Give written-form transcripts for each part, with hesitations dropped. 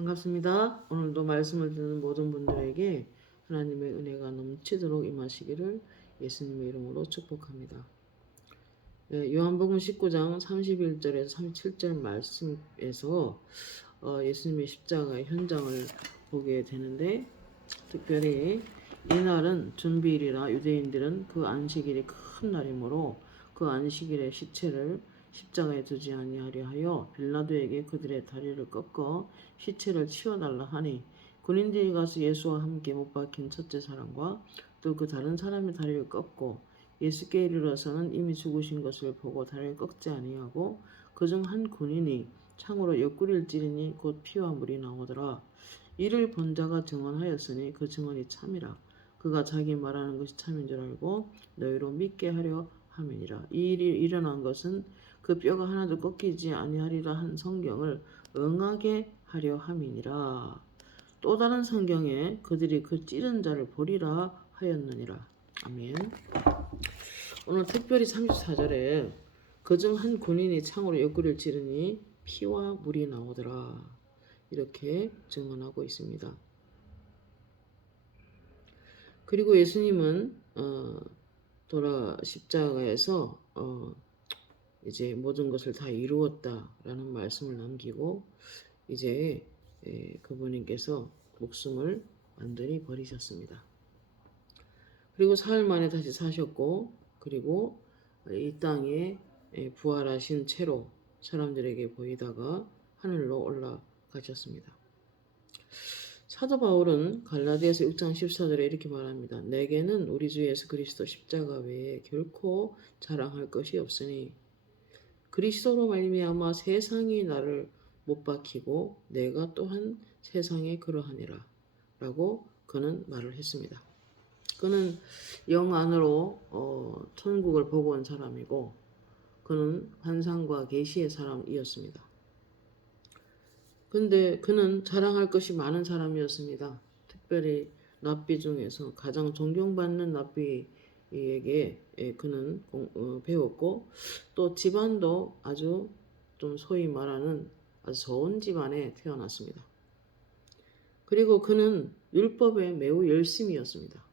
반갑습니다. 오늘도 말씀을 듣는 모든 분들에게 하나님의 은혜가 넘치도록 임하시기를 예수님의 이름으로 축복합니다. 네, 요한복음 19장 31절에서 37절 말씀에서 예수님의 십자가의 현장을 보게 되는데, 특별히 이날은 준비일이라 유대인들은 그 안식일이 큰 날이므로 그 안식일에 시체를 십자가에 두지 아니하려 하여 빌라도에게 그들의 다리를 꺾어 시체를 치워달라 하니, 군인들이 가서 예수와 함께 못 박힌 첫째 사람과 또 그 다른 사람의 다리를 꺾고 예수께 이르러서는 이미 죽으신 것을 보고 다리를 꺾지 아니하고, 그중 한 군인이 창으로 옆구리를 찌르니 곧 피와 물이 나오더라. 이를 본 자가 증언하였으니 그 증언이 참이라. 그가 자기 말하는 것이 참인 줄 알고 너희로 믿게 하려 함이니라. 이 일이 일어난 것은 그 뼈가 하나도 꺾이지 아니하리라 한 성경을 응하게 하려 함이니라. 또 다른 성경에 그들이 그 찌른 자를 보리라 하였느니라. 아멘. 오늘 특별히 34절에 그중 한 군인이 창으로 옆구리를 찌르니 피와 물이 나오더라. 이렇게 증언하고 있습니다. 그리고 예수님은 십자가에서 이제 모든 것을 다 이루었다라는 말씀을 남기고, 이제 그분께서 목숨을 완전히 버리셨습니다. 그리고 사흘 만에 다시 사셨고, 그리고 이 땅에 부활하신 채로 사람들에게 보이다가 하늘로 올라가셨습니다. 사도 바울은 갈라디아서 6장 14절에 이렇게 말합니다. 내게는 우리 주 예수 그리스도 십자가 외에 결코 자랑할 것이 없으니 그리스도로 말미암아 세상이 나를 못 박히고 내가 또한 세상에 그러하니라 라고 그는 말을 했습니다. 그는 영 안으로 천국을 보고 온 사람이고, 그는 환상과 계시의 사람이었습니다. 근데 그는 자랑할 것이 많은 사람이었습니다. 특별히 랍비 중에서 가장 존경받는 랍비에게 그는 배웠고, 또 집안도 아주 좀 소위 말하는 아주 좋은 집안에 태어났습니다. 그리고 그는 율법에 매우 열심이었습니다.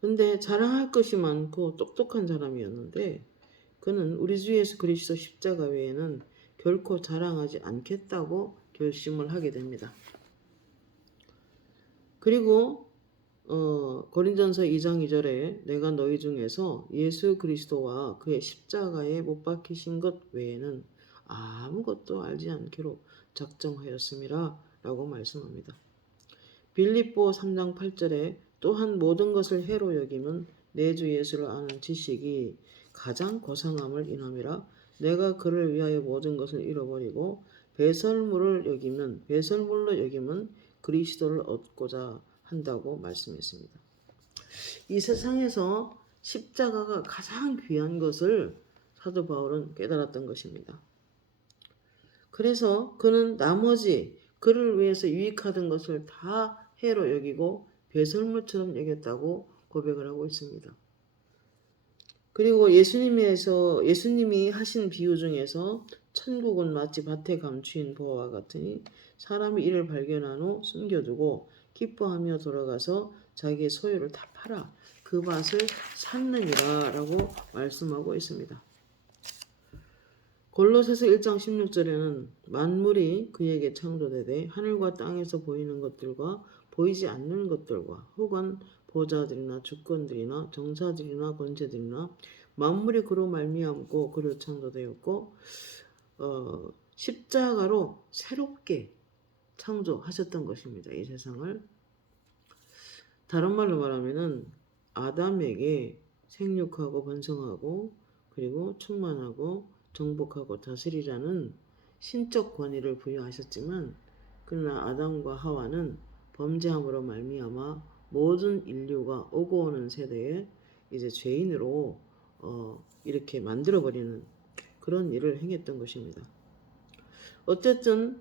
근데 자랑할 것이 많고 똑똑한 사람이었는데, 그는 우리 주 예수 그리스도 십자가 외에는 결코 자랑하지 않겠다고 결심을 하게 됩니다. 그리고 고린전서 2장 2절에 내가 너희 중에서 예수 그리스도와 그의 십자가에 못 박히신 것 외에는 아무것도 알지 않기로 작정하였음이라 라고 말씀합니다. 빌립보 3장 8절에 또한 모든 것을 해로 여김은 내 주 예수를 아는 지식이 가장 고상함을 인함이라. 내가 그를 위하여 모든 것을 잃어버리고 배설물로 여김은 그리스도를 얻고자 한다고 말씀했습니다. 이 세상에서 십자가가 가장 귀한 것을 사도 바울은 깨달았던 것입니다. 그래서 그는 나머지 그를 위해서 유익하던 것을 다 해로 여기고 배설물처럼 여겼다고 고백을 하고 있습니다. 그리고 예수님이 하신 비유 중에서 천국은 마치 밭에 감추인 보화와 같으니 사람이 이를 발견한 후 숨겨두고 기뻐하며 돌아가서 자기의 소유를 다 팔아 그 밭을 샀느니라 라고 말씀하고 있습니다. 골로새서 1장 16절에는 만물이 그에게 창조되되 하늘과 땅에서 보이는 것들과 보이지 않는 것들과 혹은 보좌들이나 주권들이나 정사들이나 권세들이나 만물이 그로 말미암고 그로 창조되었고 십자가로 새롭게 창조하셨던 것입니다. 이 세상을. 다른 말로 말하면은 아담에게 생육하고 번성하고 그리고 충만하고 정복하고 다스리라는 신적 권위를 부여하셨지만, 그러나 아담과 하와는 범죄함으로 말미암아 모든 인류가 오고 오는 세대에 이제 죄인으로 이렇게 만들어버리는 그런 일을 행했던 것입니다. 어쨌든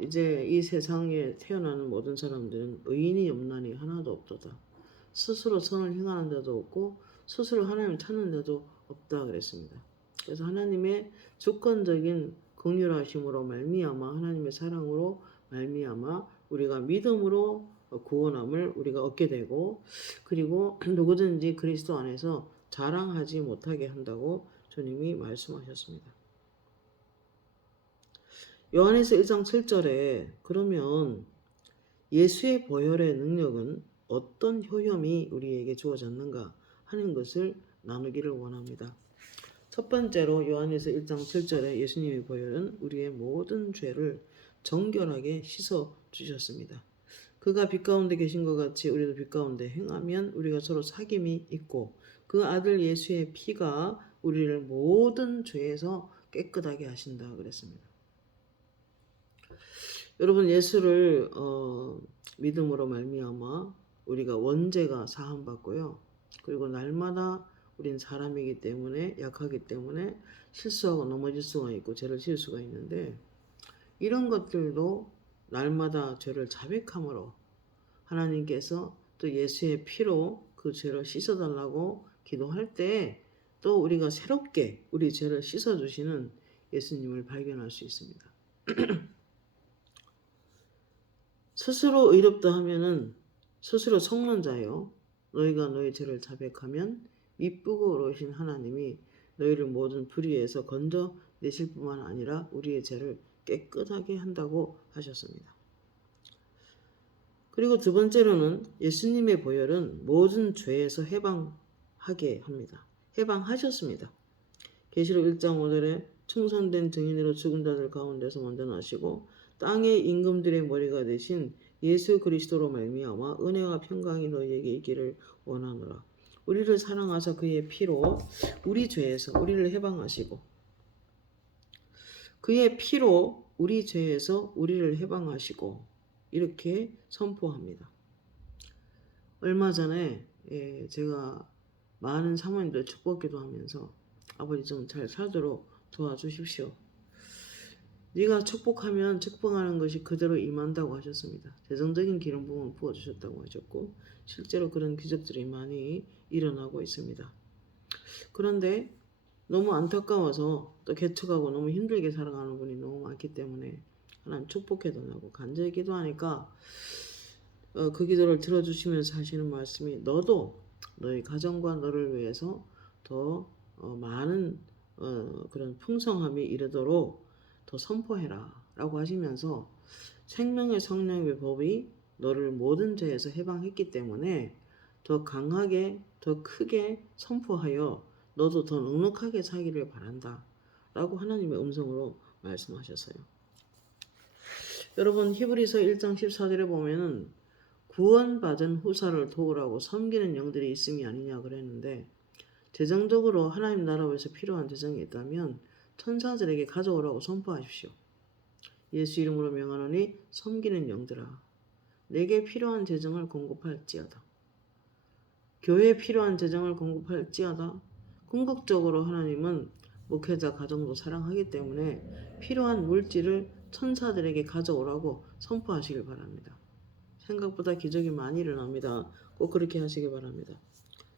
이제 이 세상에 태어나는 모든 사람들은 의인이 없나니 하나도 없도다. 스스로 선을 행하는 데도 없고 스스로 하나님을 찾는 데도 없다 그랬습니다. 그래서 하나님의 주권적인 긍휼하심으로 말미암아 하나님의 사랑으로 말미암아 우리가 믿음으로 구원함을 우리가 얻게 되고, 그리고 누구든지 그리스도 안에서 자랑하지 못하게 한다고 주님이 말씀하셨습니다. 요한에서 1장 7절에 그러면 예수의 보혈의 능력은 어떤 효험이 우리에게 주어졌는가 하는 것을 나누기를 원합니다. 첫 번째로 요한에서 1장 7절에 예수님의 보혈은 우리의 모든 죄를 정결하게 씻어 주셨습니다. 그가 빛 가운데 계신 것 같이 우리도 빛 가운데 행하면 우리가 서로 사귐이 있고 그 아들 예수의 피가 우리를 모든 죄에서 깨끗하게 하신다 그랬습니다. 여러분, 예수를 믿음으로 말미암아 우리가 원죄가 사함 받고요. 그리고 날마다 우린 사람이기 때문에, 약하기 때문에 실수하고 넘어질 수가 있고 죄를 지을 수가 있는데, 이런 것들도 날마다 죄를 자백함으로 하나님께서 또 예수의 피로 그 죄를 씻어달라고 기도할 때 또 우리가 새롭게 우리 죄를 씻어주시는 예수님을 발견할 수 있습니다. 스스로 의롭다 하면은 스스로 속는 자요. 너희가 너희 죄를 자백하면 이쁘고 의로우신 하나님이 너희를 모든 불의에서 건져내실 뿐만 아니라 우리의 죄를 깨끗하게 한다고 하셨습니다. 그리고 두 번째로는 예수님의 보혈은 모든 죄에서 해방하게 합니다. 해방하셨습니다. 계시록 1장 5절에 충성된 증인으로 죽은 자들 가운데서 먼저 나시고 땅의 임금들의 머리가 되신 예수 그리스도로 말미암아 은혜와 평강이 너희에게 있기를 원하노라. 우리를 사랑하사 그의 피로 우리 죄에서 우리를 해방하시고, 그의 피로 우리 죄에서 우리를 해방하시고 이렇게 선포합니다. 얼마 전에 제가 많은 사모님들 축복기도 하면서 아버지 좀 잘 살도록 도와주십시오. 네가 축복하면 축복하는 것이 그대로 임한다고 하셨습니다. 재정적인 기름 부음을 부어주셨다고 하셨고 실제로 그런 기적들이 많이 일어나고 있습니다. 그런데 너무 안타까워서 또 개척하고 너무 힘들게 살아가는 분이 너무 많기 때문에 하나님 축복해달라고 간절히 기도하니까 그 기도를 들어주시면서 하시는 말씀이 너도 너희 가정과 너를 위해서 더 많은 그런 풍성함이 이르도록 더 선포해라 라고 하시면서 생명의 성령의 법이 너를 모든 죄에서 해방했기 때문에 더 강하게 더 크게 선포하여 너도 더 넉넉하게 살기를 바란다 라고 하나님의 음성으로 말씀하셨어요. 여러분, 히브리서 1장 14절에 보면은 구원받은 후사를 도우라고 섬기는 영들이 있음이 아니냐 그랬는데, 재정적으로 하나님 나라 위해서 필요한 재정이 있다면 천사들에게 가져오라고 선포하십시오. 예수 이름으로 명하노니 섬기는 영들아, 내게 필요한 재정을 공급할지어다. 교회에 필요한 재정을 공급할지어다. 궁극적으로 하나님은 목회자 가정도 사랑하기 때문에 필요한 물질을 천사들에게 가져오라고 선포하시길 바랍니다. 생각보다 기적이 많이 일어납니다. 꼭 그렇게 하시기 바랍니다.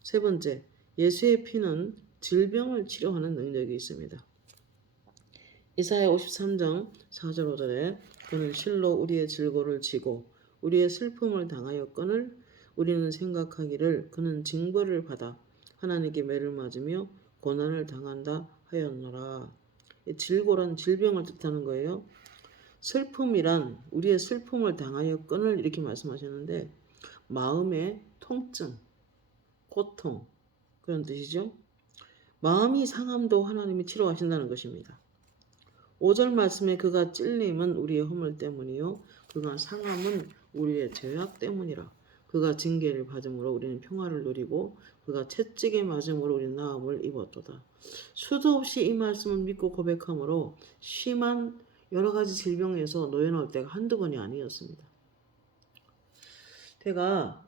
세 번째, 예수의 피는 질병을 치료하는 능력이 있습니다. 이사야 53장 4절 5절에 그는 실로 우리의 질고를 지고 우리의 슬픔을 당하였거늘 우리는 생각하기를 그는 징벌을 받아 하나님께 매를 맞으며 고난을 당한다 하였노라. 질고란 질병을 뜻하는 거예요. 슬픔이란 우리의 슬픔을 당하였거늘 이렇게 말씀하셨는데 마음의 통증, 고통 그런 뜻이죠. 마음이 상함도 하나님이 치료하신다는 것입니다. 5절 말씀에 그가 찔림은 우리의 허물 때문이요 그가 상함은 우리의 죄악 때문이라. 그가 징계를 받음으로 우리는 평화를 누리고 그가 채찍에 맞음으로 우리는 나음을 입었도다. 수도 없이 이 말씀을 믿고 고백함으로 심한 여러 가지 질병에서 놓여놓을 때가 한두 번이 아니었습니다. 제가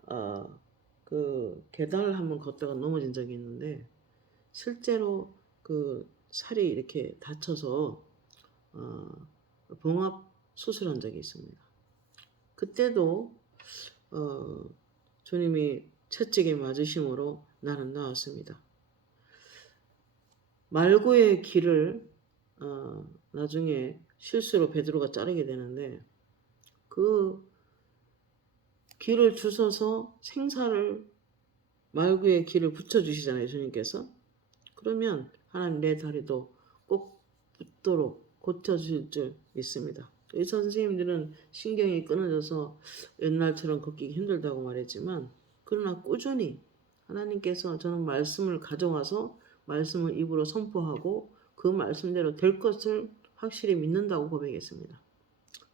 그 계단을 한번 걷다가 넘어진 적이 있는데 실제로 그 살이 이렇게 다쳐서 봉합 수술한 적이 있습니다. 그때도 주님이 채찍에 맞으심으로 나는 나았습니다. 말고의 길을 나중에 실수로 베드로가 자르게 되는데 그 길을 주셔서 생사를 말구의 길을 붙여주시잖아요. 예수님께서. 그러면 하나님 내 다리도 꼭 붙도록 고쳐주실 줄 믿습니다. 의사 선생님들은 신경이 끊어져서 옛날처럼 걷기 힘들다고 말했지만 그러나 꾸준히 하나님께서 저는 말씀을 가져와서 말씀을 입으로 선포하고 그 말씀대로 될 것을 확실히 믿는다고 고백했습니다.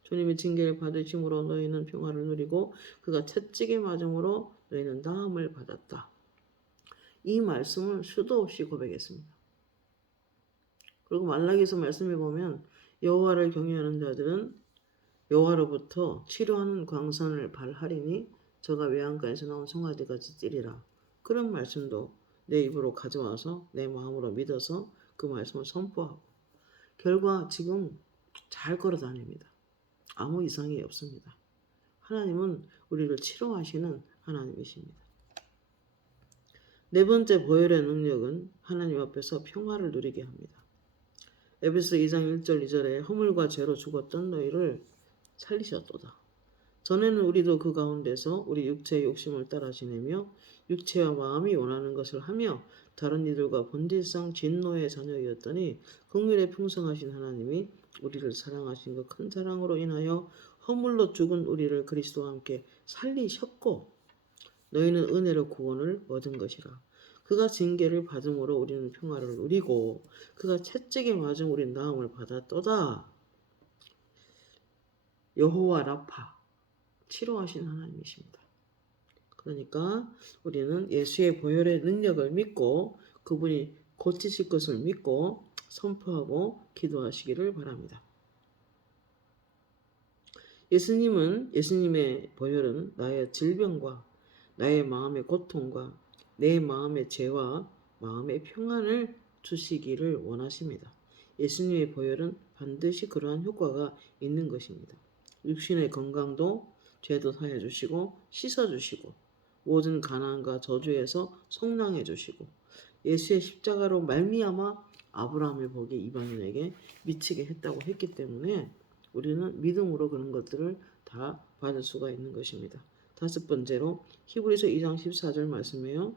주님의 징계를 받으심으로 너희는 평화를 누리고 그가 채찍에 맞음으로 너희는 나음을 받았다. 이 말씀을 수도 없이 고백했습니다. 그리고 말라기서 말씀해 보면 여호와를 경외하는 자들은 여호와로부터 치료하는 광선을 발하리니 저가 외양간에서 나온 송아지같이 뛰리라. 그런 말씀도 내 입으로 가져와서 내 마음으로 믿어서 그 말씀을 선포하고 결과 지금 잘 걸어 다닙니다. 아무 이상이 없습니다. 하나님은 우리를 치료하시는 하나님이십니다. 네 번째 보혈의 능력은 하나님 앞에서 평화를 누리게 합니다. 에베소 2장 1절 2절에 허물과 죄로 죽었던 너희를 살리셨도다. 전에는 우리도 그 가운데서 우리 육체의 욕심을 따라 지내며 육체와 마음이 원하는 것을 하며 다른 이들과 본질상 진노의 자녀이었더니 긍휼에 풍성하신 하나님이 우리를 사랑하신 그 큰 사랑으로 인하여 허물로 죽은 우리를 그리스도와 함께 살리셨고 너희는 은혜로 구원을 얻은 것이라. 그가 징계를 받음으로 우리는 평화를 누리고 그가 채찍에 맞음 우린 나음을 받았도다. 여호와 라파 치료하신 하나님이십니다. 그러니까 우리는 예수의 보혈의 능력을 믿고 그분이 고치실 것을 믿고 선포하고 기도하시기를 바랍니다. 예수님의 보혈은 나의 질병과 나의 마음의 고통과 내 마음의 죄와 마음의 평안을 주시기를 원하십니다. 예수님의 보혈은 반드시 그러한 효과가 있는 것입니다. 육신의 건강도 죄도 사해 주시고 씻어 주시고 모든 가난과 저주에서 속량해 주시고 예수의 십자가로 말미암아 아브라함의 복이 이방인에게 미치게 했다고 했기 때문에 우리는 믿음으로 그런 것들을 다 받을 수가 있는 것입니다. 다섯 번째로 히브리서 2장 14절 말씀이에요.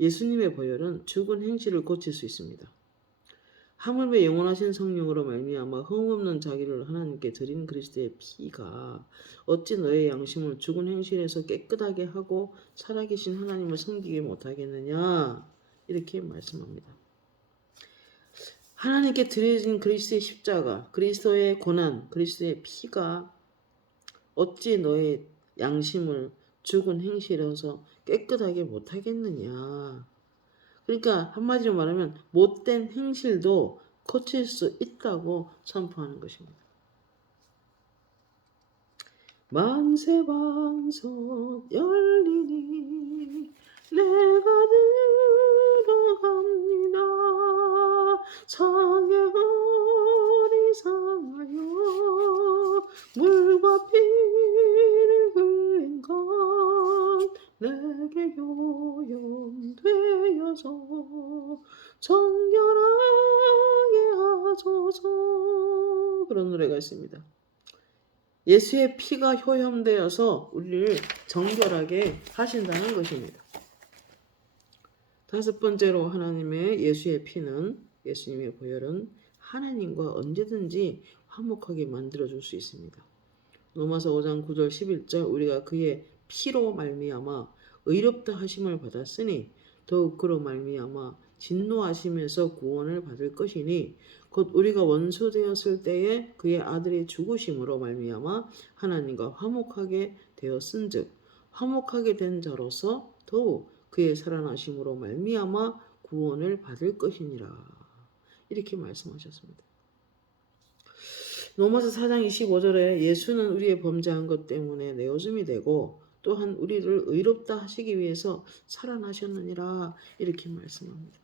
예수님의 보혈은 죽은 행실을 고칠 수 있습니다. 하물며 영원하신 성령으로 말미암아 흠없는 자기를 하나님께 드린 그리스도의 피가 어찌 너의 양심을 죽은 행실에서 깨끗하게 하고 살아계신 하나님을 섬기게 못하겠느냐 이렇게 말씀합니다. 하나님께 드려진 그리스도의 십자가, 그리스도의 고난, 그리스도의 피가 어찌 너의 양심을 죽은 행실에서 깨끗하게 못하겠느냐. 그러니까 한마디로 말하면 못된 행실도 고칠 수 있다고 선포하는 것입니다. 만세반석 열리니 내가 들어갑니다. 상에 어리상하여 물과 피를 흘린 것 내게 요염되어서 정결하게 하소서. 그런 노래가 있습니다. 예수의 피가 효염되어서 우리를 정결하게 하신다는 것입니다. 다섯 번째로 하나님의 예수의 피는 예수님의 보혈은 하나님과 언제든지 화목하게 만들어줄 수 있습니다. 로마서 5장 9절 11절 우리가 그의 피로 말미암아 의롭다 하심을 받았으니 더욱 그로 말미암아 진노하심에서 구원을 받을 것이니 곧 우리가 원수 되었을 때에 그의 아들이 죽으심으로 말미암아 하나님과 화목하게 되었은즉 화목하게 된 자로서 더욱 그의 살아나심으로 말미암아 구원을 받을 것이니라. 이렇게 말씀하셨습니다. 로마서 4장 25절에 예수는 우리의 범죄한 것 때문에 내어줌이 되고 또한 우리를 의롭다 하시기 위해서 살아나셨느니라 이렇게 말씀합니다.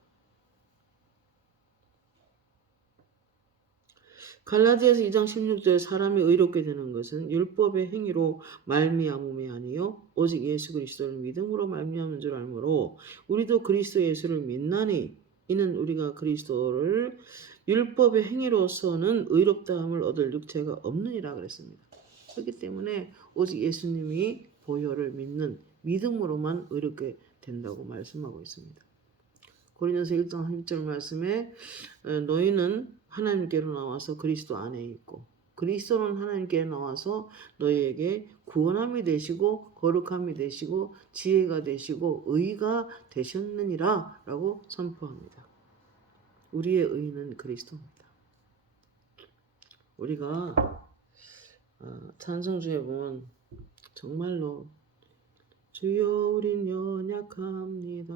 갈라디아서 2장 16절 사람이 의롭게 되는 것은 율법의 행위로 말미암음이 아니요 오직 예수 그리스도를 믿음으로 말미암은 줄 알므로 우리도 그리스도 예수를 믿나니 이는 우리가 그리스도를 율법의 행위로서는 의롭다함을 얻을 육체가 없느니라 그랬습니다. 그렇기 때문에 오직 예수님이 보혈을 믿는 믿음으로만 의롭게 된다고 말씀하고 있습니다. 고린도서 1장 30절 말씀에 너희는 하나님께로 나와서 그리스도 안에 있고 그리스도는 하나님께 나와서 너희에게 구원함이 되시고 거룩함이 되시고 지혜가 되시고 의가 되셨느니라 라고 선포합니다. 우리의 의는 그리스도입니다. 우리가 찬송 중에 보면 정말로 주여 우린 연약합니다.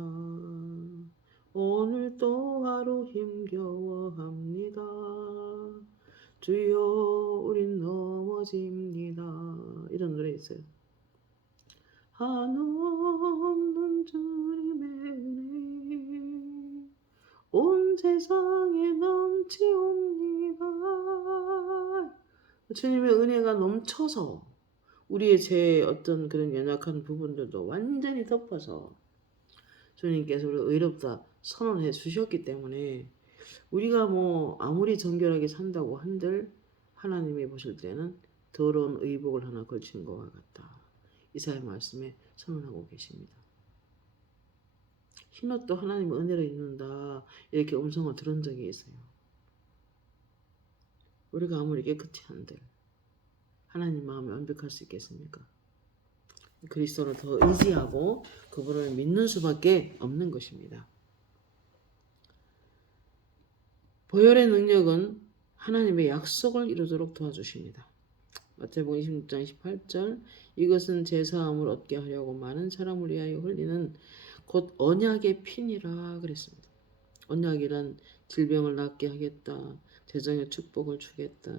오늘 또 하루 힘겨워합니다. 주여 우린 넘어집니다. 이런 노래 있어요. 한없는 주님의 은혜 온 세상에 넘치옵니다. 주님의 은혜가 넘쳐서 우리의 제 어떤 그런 연약한 부분들도 완전히 덮어서 주님께서 우리를 의롭다 선언해 주셨기 때문에 우리가 뭐 아무리 정결하게 산다고 한들 하나님이 보실 때는 더러운 의복을 하나 걸친 것과 같다. 이사야 말씀에 선언하고 계십니다. 흰옷도 하나님의 은혜를 입는다. 이렇게 음성을 들은 적이 있어요. 우리가 아무리 깨끗이 한들 하나님 마음에 완벽할 수 있겠습니까? 그리스도를 더 의지하고 그분을 믿는 수밖에 없는 것입니다. 보혈의 능력은 하나님의 약속을 이루도록 도와주십니다. 마태복음 26장 18절 이것은 제사함을 얻게 하려고 많은 사람을 위하여 흘리는 곧 언약의 피니라 그랬습니다. 언약이란 질병을 낫게 하겠다. 재정의 축복을 주겠다.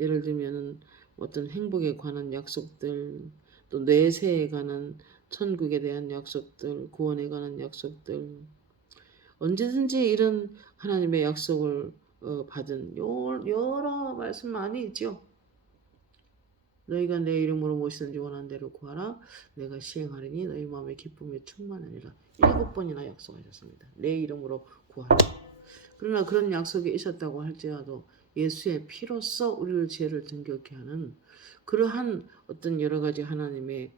예를 들면 어떤 행복에 관한 약속들 또 내세에 관한 천국에 대한 약속들 구원에 관한 약속들 언제든지 이런 하나님의 약속을 받은 여러 말씀 많이 있죠. 너희가 내 이름으로 무엇이든지 원하는 대로 구하라. 내가 시행하리니 너희 마음의 기쁨이 충만하리라. 7번이나 약속하셨습니다. 내 이름으로 구하라. 그러나 그런 약속이 있었다고 할지라도 예수의 피로써 우리를 죄를 등격케 하는 그러한 어떤 여러 가지 하나님의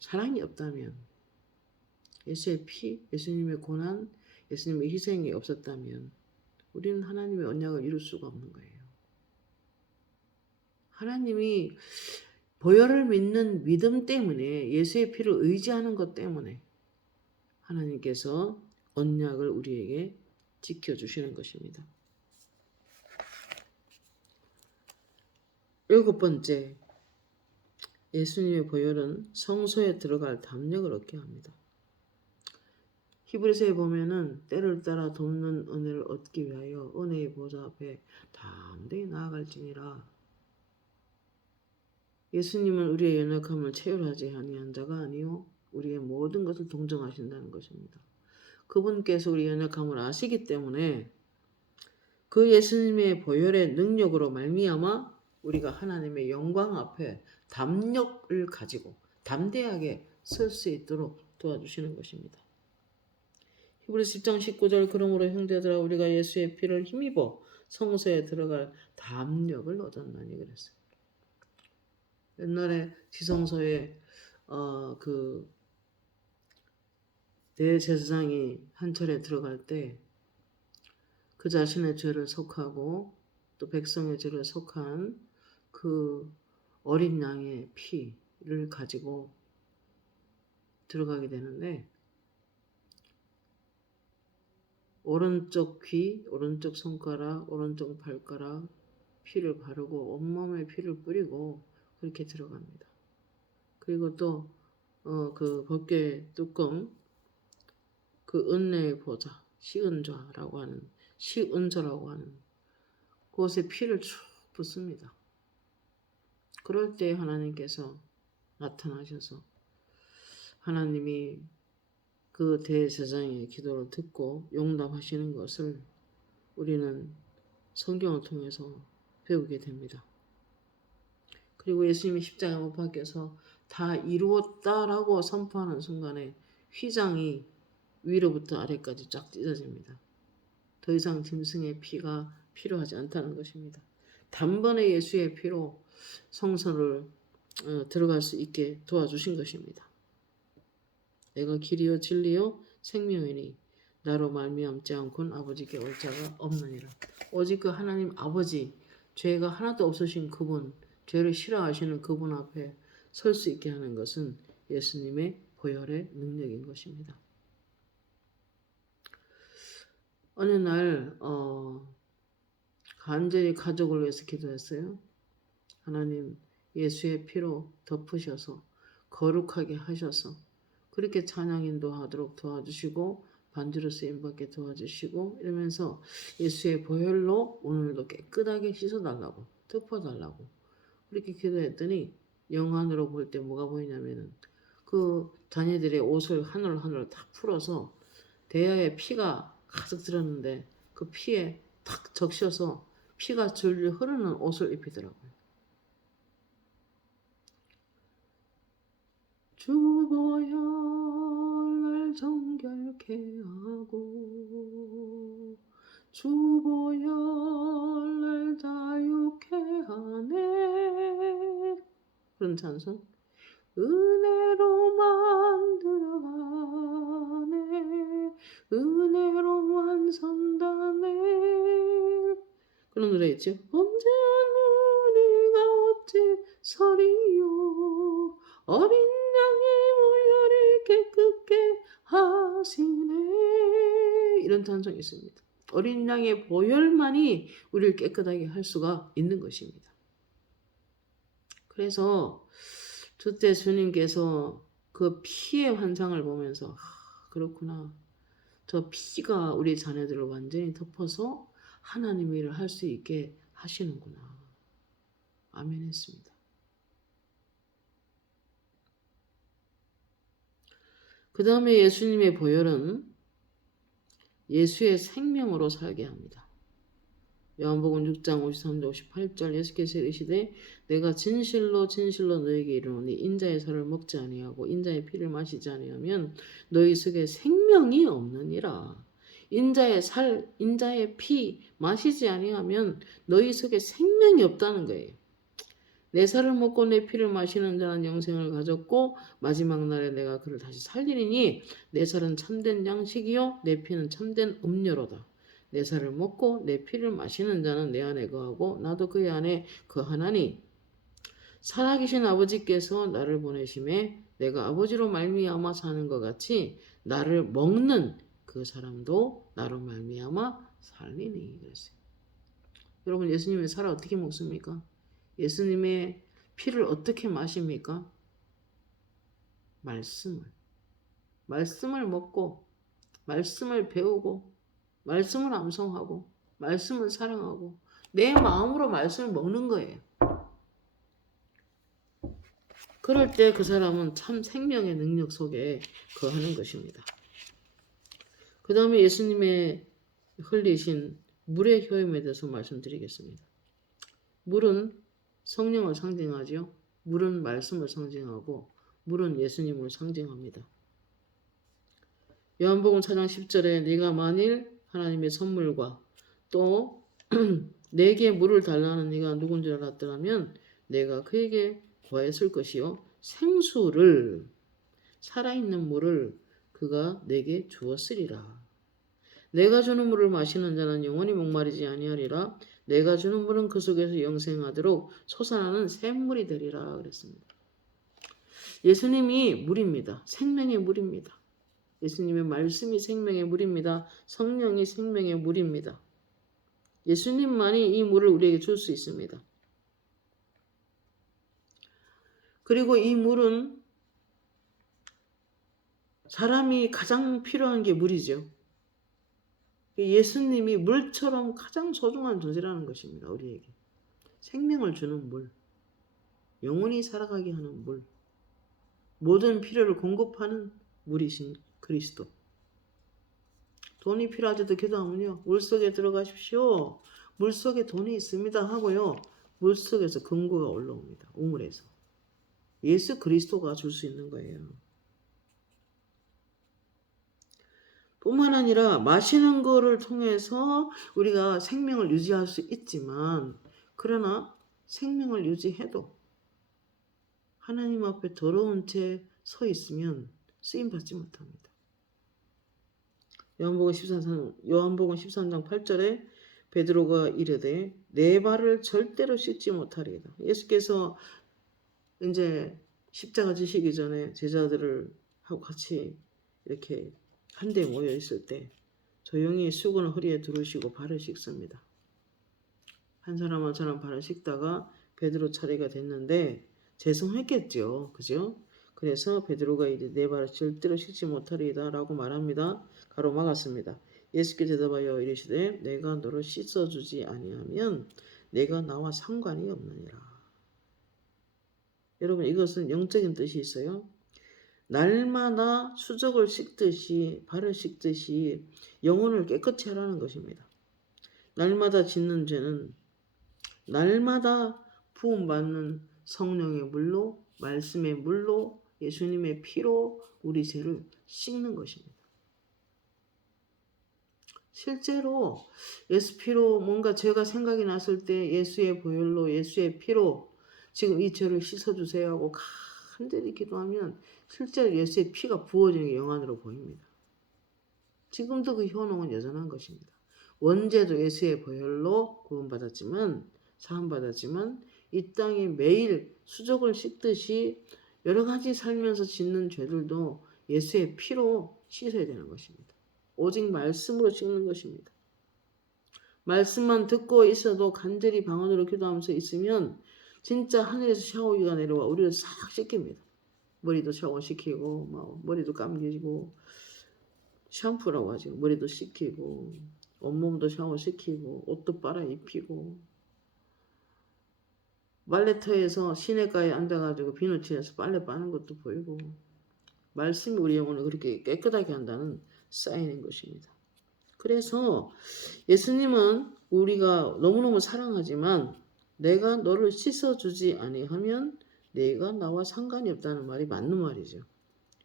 사랑이 없다면 예수의 피, 예수님의 고난, 예수님의 희생이 없었다면 우리는 하나님의 언약을 이룰 수가 없는 거예요. 하나님이 보혈을 믿는 믿음 때문에 예수의 피를 의지하는 것 때문에 하나님께서 언약을 우리에게 지켜주시는 것입니다. 7번째, 예수님의 보혈은 성소에 들어갈 담력을 얻게 합니다. 히브리서에 보면은 때를 따라 돕는 은혜를 얻기 위하여 은혜의 보좌 앞에 담대히 나아갈지니라. 예수님은 우리의 연약함을 체휼하지 아니한 자가 아니요 우리의 모든 것을 동정하신다는 것입니다. 그분께서 우리 연약함을 아시기 때문에 그 예수님의 보혈의 능력으로 말미암아 우리가 하나님의 영광 앞에 담력을 가지고 담대하게 설 수 있도록 도와주시는 것입니다. 히브리서 10장 19절 그러므로 형제들아 우리가 예수의 피를 힘입어 성소에 들어갈 담력을 얻었나니 그랬어요. 옛날에 지성소에 그 대제사장이 한철에 들어갈 때 그 자신의 죄를 속하고 또 백성의 죄를 속한 그 어린 양의 피를 가지고 들어가게 되는데 오른쪽 귀, 오른쪽 손가락, 오른쪽 발가락 피를 바르고 온몸에 피를 뿌리고 그렇게 들어갑니다. 그리고 또 그 법궤 뚜껑 그 은혜의 보좌 시은좌라고 하는 시은좌라고 하는 그곳에 피를 쭉 붓습니다. 그럴 때 하나님께서 나타나셔서 하나님이 그 대제사장의 기도를 듣고 용납하시는 것을 우리는 성경을 통해서 배우게 됩니다. 그리고 예수님이 십자가에 못 박혀서 다 이루었다라고 선포하는 순간에 휘장이 위로부터 아래까지 쫙 찢어집니다. 더 이상 짐승의 피가 필요하지 않다는 것입니다. 단번에 예수의 피로 성소를 들어갈 수 있게 도와주신 것입니다. 내가 길이요 진리요 생명이니 나로 말미암지 않고는 아버지께 올 자가 없느니라. 오직 그 하나님 아버지, 죄가 하나도 없으신 그분, 죄를 싫어하시는 그분 앞에 설 수 있게 하는 것은 예수님의 보혈의 능력인 것입니다. 어느 날 간절히 가족을 위해서 기도했어요. 하나님 예수의 피로 덮으셔서 거룩하게 하셔서 그렇게 찬양 인도하도록 도와주시고 반주로 쓰임받게 도와주시고 이러면서 예수의 보혈로 오늘도 깨끗하게 씻어달라고 덮어달라고 그렇게 기도했더니 영안으로 볼 때 뭐가 보이냐면은 그 자녀들의 옷을 하늘 다 풀어서 대야에 피가 가득 들었는데 그 피에 탁 적셔서 피가 줄줄 흐르는 옷을 입히더라고요. 주 보혈 날 정결케 하고 주 보혈 날 자유케 하네. 그런 찬송. 은혜로 만들어가네 은혜로만 산다네. 그런 노래 있죠. 언제나 우리가 어찌 서리요 어린 양의 보혈을 깨끗게 하시네. 이런 찬송이 있습니다. 어린 양의 보혈만이 우리를 깨끗하게 할 수가 있는 것입니다. 그래서 그때 주님께서 그 피의 환상을 보면서 그렇구나. 저 피가 우리 자녀들을 완전히 덮어서 하나님의 일을 할 수 있게 하시는구나. 아멘 했습니다. 그 다음에 예수님의 보혈은 예수의 생명으로 살게 합니다. 요한복음 6장 53절 58절 예수께서 이르시되 내가 진실로 진실로 너에게 이르노니 인자의 살을 먹지 아니하고 인자의 피를 마시지 아니하면 너희 속에 생명이 없느니라. 인자의 살, 인자의 피 마시지 아니하면 너희 속에 생명이 없다는 거예요. 내 살을 먹고 내 피를 마시는 자는 영생을 가졌고 마지막 날에 내가 그를 다시 살리리니 내 살은 참된 양식이요 내 피는 참된 음료로다. 내 살을 먹고 내 피를 마시는 자는 내 안에 거하고 나도 그의 안에 거하나니 살아계신 아버지께서 나를 보내심에 내가 아버지로 말미암아 사는 것 같이 나를 먹는 그 사람도 나로 말미암아 살리니 그랬어요. 여러분 예수님의 살을 어떻게 먹습니까? 예수님의 피를 어떻게 마십니까? 말씀을 먹고 말씀을 배우고 말씀을 암송하고 말씀을 사랑하고 내 마음으로 말씀을 먹는 거예요. 그럴 때 그 사람은 참 생명의 능력 속에 거하는 것입니다. 그 다음에 예수님의 흘리신 물의 효험에 대해서 말씀드리겠습니다. 물은 성령을 상징하죠. 물은 말씀을 상징하고 물은 예수님을 상징합니다. 요한복음 4장 10절에 네가 만일 하나님의 선물과 또 내게 물을 달라는 네가 누군지 알았더라면 내가 그에게 구하였을 것이요 생수를 살아있는 물을 그가 내게 주었으리라. 내가 주는 물을 마시는 자는 영원히 목마르지 아니하리라. 내가 주는 물은 그 속에서 영생하도록 솟아나는 샘물이 되리라 그랬습니다. 예수님이 물입니다. 생명의 물입니다. 예수님의 말씀이 생명의 물입니다. 성령이 생명의 물입니다. 예수님만이 이 물을 우리에게 줄 수 있습니다. 그리고 이 물은 사람이 가장 필요한 게 물이죠. 예수님이 물처럼 가장 소중한 존재라는 것입니다. 우리에게. 생명을 주는 물. 영원히 살아가게 하는 물. 모든 필요를 공급하는 물이신 그리스도. 돈이 필요하지도 기도하면요. 물속에 들어가십시오. 물속에 돈이 있습니다 하고요. 물속에서 금고가 올라옵니다. 우물에서. 예수 그리스도가 줄 수 있는 거예요. 뿐만 아니라 마시는 거를 통해서 우리가 생명을 유지할 수 있지만, 그러나 생명을 유지해도 하나님 앞에 더러운 채 서 있으면 쓰임 받지 못합니다. 요한복음 13장 8절에 베드로가 이르되 내 발을 절대로 씻지 못하리이다. 예수께서 이제 십자가 지시기 전에 제자들을 하고 같이 이렇게 한데 모여 있을 때 조용히 수건을 허리에 두르시고 발을 씻습니다. 한 사람 한 사람 발을 씻다가 베드로 차례가 됐는데 죄송했겠죠. 그죠? 그래서 베드로가 이제 내 발을 절대로 씻지 못하리이다 라고 말합니다. 가로막았습니다. 예수께서 대답하여 이르시되 내가 너를 씻어주지 아니하면 내가 나와 상관이 없느니라. 여러분, 이것은 영적인 뜻이 있어요. 날마다 수족을 씻듯이, 발을 씻듯이 영혼을 깨끗이 하라는 것입니다. 날마다 짓는 죄는 날마다 부음받는 성령의 물로, 말씀의 물로, 예수님의 피로 우리 죄를 씻는 것입니다. 실제로 예수 피로 뭔가 죄가 생각이 났을 때 예수의 보혈로, 예수의 피로 지금 이 죄를 씻어주세요 하고 간절히 기도하면 실제로 예수의 피가 부어지는 게 영안으로 보입니다. 지금도 그 효능은 여전한 것입니다. 원죄도 예수의 보혈로 구원받았지만, 사함받았지만 이 땅에 매일 수족을 씻듯이 여러 가지 살면서 짓는 죄들도 예수의 피로 씻어야 되는 것입니다. 오직 말씀으로 씻는 것입니다. 말씀만 듣고 있어도 간절히 방언으로 기도하면서 있으면 진짜 하늘에서 샤워기가 내려와 우리를 싹 씻깁니다. 머리도 샤워시키고 머리도 감기고 샴푸라고 하죠. 머리도 씻기고 온몸도 샤워시키고 옷도 빨아입히고 빨래터에서 시내가에 앉아가지고 비누칠해서 빨래 빠는 것도 보이고 말씀이 우리 영혼을 그렇게 깨끗하게 한다는 사인인 것입니다. 그래서 예수님은 우리가 너무너무 사랑하지만 내가 너를 씻어주지 아니하면 내가 나와 상관이 없다는 말이 맞는 말이죠.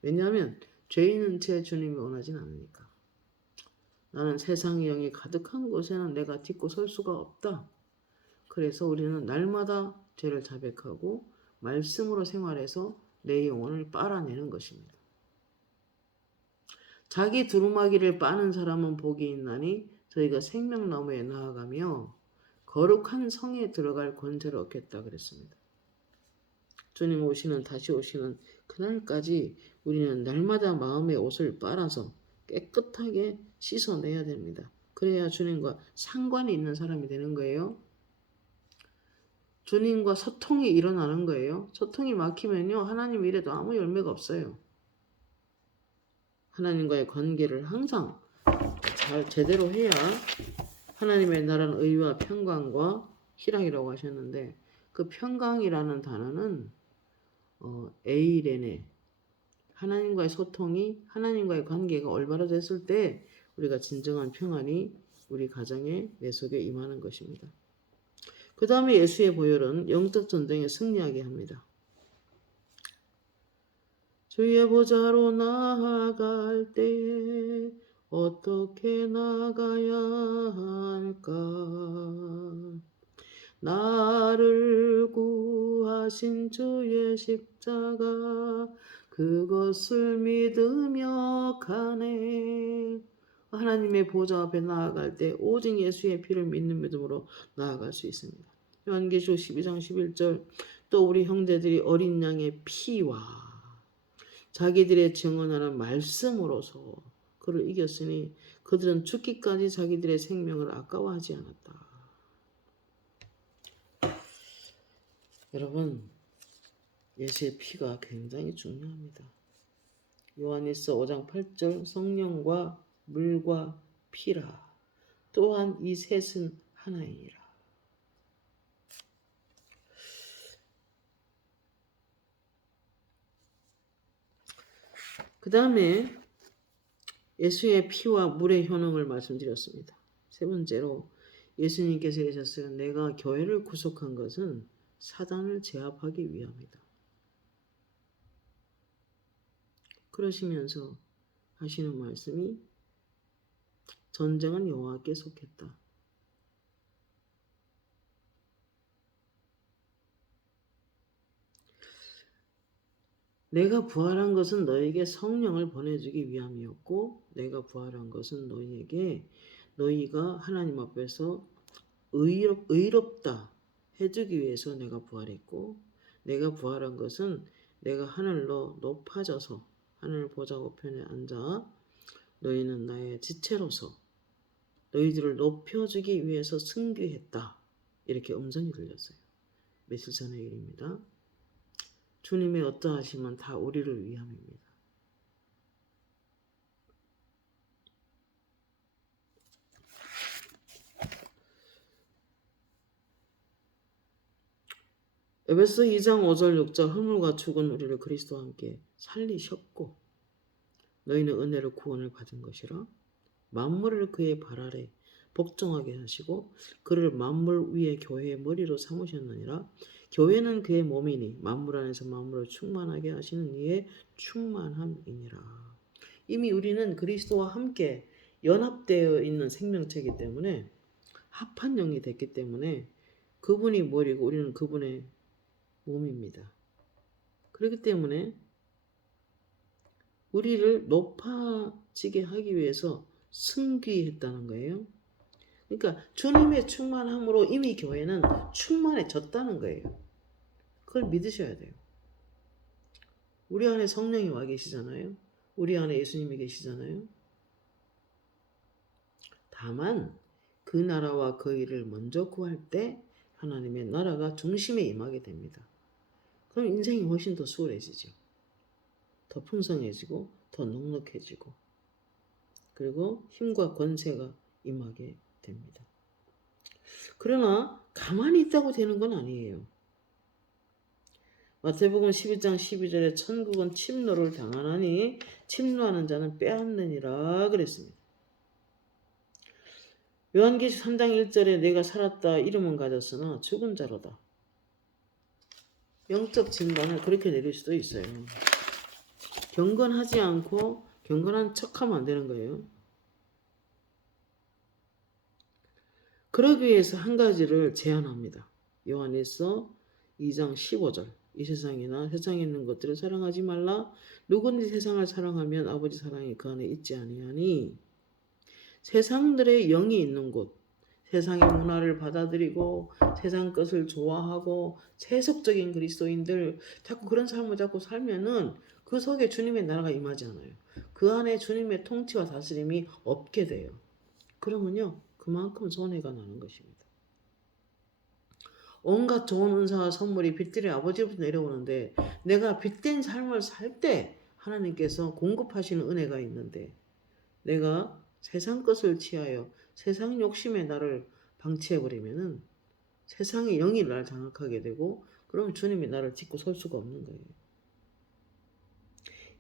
왜냐하면 죄 있는 채 주님이 원하진 않으니까. 나는 세상의 영이 가득한 곳에는 내가 딛고 설 수가 없다. 그래서 우리는 날마다 죄를 자백하고 말씀으로 생활해서 내 영혼을 빨아내는 것입니다. 자기 두루마기를 빠는 사람은 복이 있나니 저희가 생명나무에 나아가며 거룩한 성에 들어갈 권세를 얻겠다 그랬습니다. 주님 다시 오시는 그날까지 우리는 날마다 마음의 옷을 빨아서 깨끗하게 씻어내야 됩니다. 그래야 주님과 상관이 있는 사람이 되는 거예요. 주님과 소통이 일어나는 거예요. 소통이 막히면요, 하나님 일에도 아무 열매가 없어요. 하나님과의 관계를 항상 잘 제대로 해야 하나님의 나라는 의와 평강과 희락이라고 하셨는데 그 평강이라는 단어는 에이레네, 하나님과의 소통이, 하나님과의 관계가 올바로됐을 때 우리가 진정한 평안이 우리 가정에 내 속에 임하는 것입니다. 그 다음에 예수의 보혈은 영적 전쟁에 승리하게 합니다. 주의 보좌로 나아갈 때 어떻게 나가야 할까? 나를 구하신 주의 십자가 그것을 믿으며 가네. 하나님의 보좌 앞에 나아갈 때 오직 예수의 피를 믿는 믿음으로 나아갈 수 있습니다. 요한계시록 12장 11절 또 우리 형제들이 어린 양의 피와 자기들의 증언하는 말씀으로서 그를 이겼으니 그들은 죽기까지 자기들의 생명을 아까워하지 않았다. 여러분, 예수의 피가 굉장히 중요합니다. 요한일서 5장 8절 성령과 물과 피라 또한 이 셋은 하나이니라. 그 다음에 예수의 피와 물의 효능을 말씀드렸습니다. 세 번째로 예수님께서 이르셨어요. 내가 교회를 구속한 것은 사단을 제압하기 위함이다. 그러시면서 하시는 말씀이 전쟁은 여호와께 속했다. 내가 부활한 것은 너에게 성령을 보내주기 위함이었고 내가 부활한 것은 너희에게 너희가 하나님 앞에서 의롭다 해주기 위해서 내가 부활했고 내가 부활한 것은 내가 하늘로 높아져서 하늘 보좌 우편에 앉아 너희는 나의 지체로서 너희들을 높여주기 위해서 승귀했다. 이렇게 음성이 들렸어요. 며칠 전의 일입니다. 주님의 어떠하심은 다 우리를 위함입니다. 에베소 2장 5절 6절 허물과 죽은 우리를 그리스도와 함께 살리셨고 너희는 은혜로 구원을 받은 것이라 만물을 그의 발 아래 복종하게 하시고 그를 만물 위에 교회의 머리로 삼으셨느니라. 교회는 그의 몸이니 만물 안에서 만물을 충만하게 하시는 이의 충만함이니라. 이미 우리는 그리스도와 함께 연합되어 있는 생명체이기 때문에 합한 영이 됐기 때문에 그분이 머리고 우리는 그분의 몸입니다. 그렇기 때문에 우리를 높아지게 하기 위해서 승귀했다는 거예요. 그러니까 주님의 충만함으로 이미 교회는 충만해졌다는 거예요. 그걸 믿으셔야 돼요. 우리 안에 성령이 와 계시잖아요. 우리 안에 예수님이 계시잖아요. 다만 그 나라와 그 일을 먼저 구할 때 하나님의 나라가 중심에 임하게 됩니다. 그럼 인생이 훨씬 더 수월해지죠. 더 풍성해지고 더 넉넉해지고 그리고 힘과 권세가 임하게 됩니다. 그러나 가만히 있다고 되는 건 아니에요. 마태복음 12장 12절에 천국은 침노를 당하나니 침노하는 자는 빼앗느니라 그랬습니다. 요한계시 3장 1절에 내가 살았다 이름은 가졌으나 죽은 자로다. 영적 진단을 그렇게 내릴 수도 있어요. 경건하지 않고 경건한 척하면 안 되는 거예요. 그러기 위해서 한 가지를 제안합니다. 요한일서 2장 15절 이 세상이나 세상에 있는 것들을 사랑하지 말라. 누구든지 세상을 사랑하면 아버지 사랑이 그 안에 있지 아니하니. 세상들의 영이 있는 곳, 세상의 문화를 받아들이고 세상 것을 좋아하고 세속적인 그리스도인들 자꾸 그런 삶을 자꾸 살면은 그 속에 주님의 나라가 임하지 않아요. 그 안에 주님의 통치와 다스림이 없게 돼요. 그러면요 그만큼 손해가 나는 것입니다. 온갖 좋은 은사와 선물이 빛들의 아버지로부터 내려오는데 내가 빛된 삶을 살 때 하나님께서 공급하시는 은혜가 있는데 내가 세상 것을 취하여 세상 욕심에 나를 방치해버리면은 세상의 영이 나를 장악하게 되고 그러면 주님이 나를 딛고 설 수가 없는 거예요.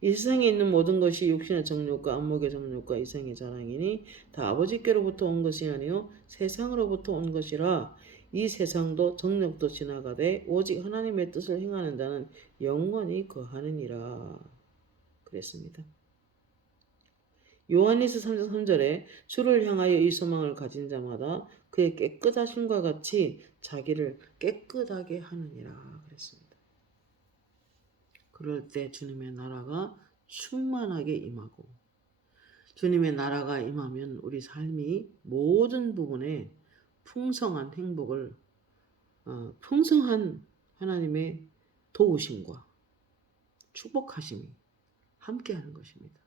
이 세상에 있는 모든 것이 육신의 정욕과 안목의 정욕과 이생의 자랑이니 다 아버지께로부터 온 것이 아니요 세상으로부터 온 것이라. 이 세상도 정욕도 지나가되 오직 하나님의 뜻을 행하는 자는 영원히 거하느니라 그랬습니다. 요한일서 3장 3절에 주를 향하여 이 소망을 가진 자마다 그의 깨끗하심과 같이 자기를 깨끗하게 하느니라 그랬습니다. 그럴 때 주님의 나라가 충만하게 임하고 주님의 나라가 임하면 우리 삶이 모든 부분에 풍성한 행복을 풍성한 하나님의 도우심과 축복하심이 함께하는 것입니다.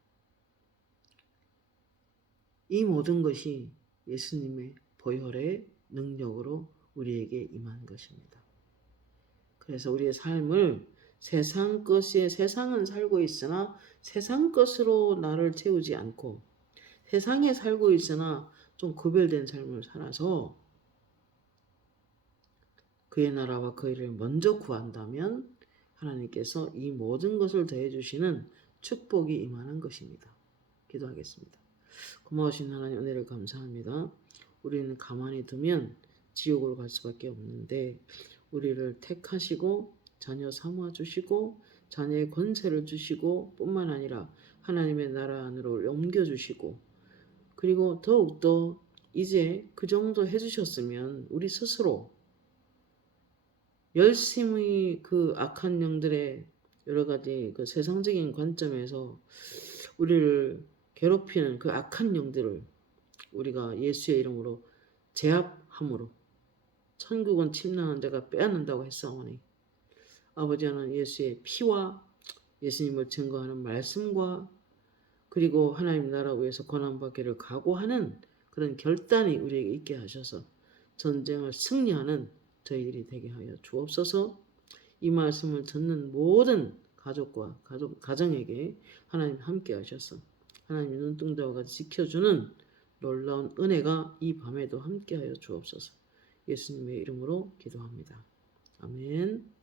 이 모든 것이 예수님의 보혈의 능력으로 우리에게 임한 것입니다. 그래서 우리의 삶을 세상 것에 세상은 살고 있으나 세상 것으로 나를 채우지 않고 세상에 살고 있으나 좀 구별된 삶을 살아서 그의 나라와 그 일을 먼저 구한다면 하나님께서 이 모든 것을 더해 주시는 축복이 임하는 것입니다. 기도하겠습니다. 고마우신 하나님 은혜를 감사합니다. 우리는 가만히 두면 지옥으로 갈 수밖에 없는데 우리를 택하시고 자녀 삼아 주시고 자녀의 권세를 주시고 뿐만 아니라 하나님의 나라 안으로 옮겨 주시고 그리고 더욱더 이제 그 정도 해주셨으면 우리 스스로 열심히 그 악한 영들의 여러 가지 그 세상적인 관점에서 우리를 괴롭히는 그 악한 영들을 우리가 예수의 이름으로 제압함으로 천국은 침략한 자가 빼앗는다고 했사오니 아버지 하나님 예수의 피와 예수님을 증거하는 말씀과 그리고 하나님 나라 위해서 고난받기를 각오하는 그런 결단이 우리에게 있게 하셔서 전쟁을 승리하는 저희들이 되게 하여 주옵소서. 이 말씀을 듣는 모든 가족과 가정에게 하나님 함께 하셔서 하나님 눈동자와 같이 지켜주는 놀라운 은혜가 이 밤에도 함께 하여 주옵소서. 예수님의 이름으로 기도합니다. 아멘.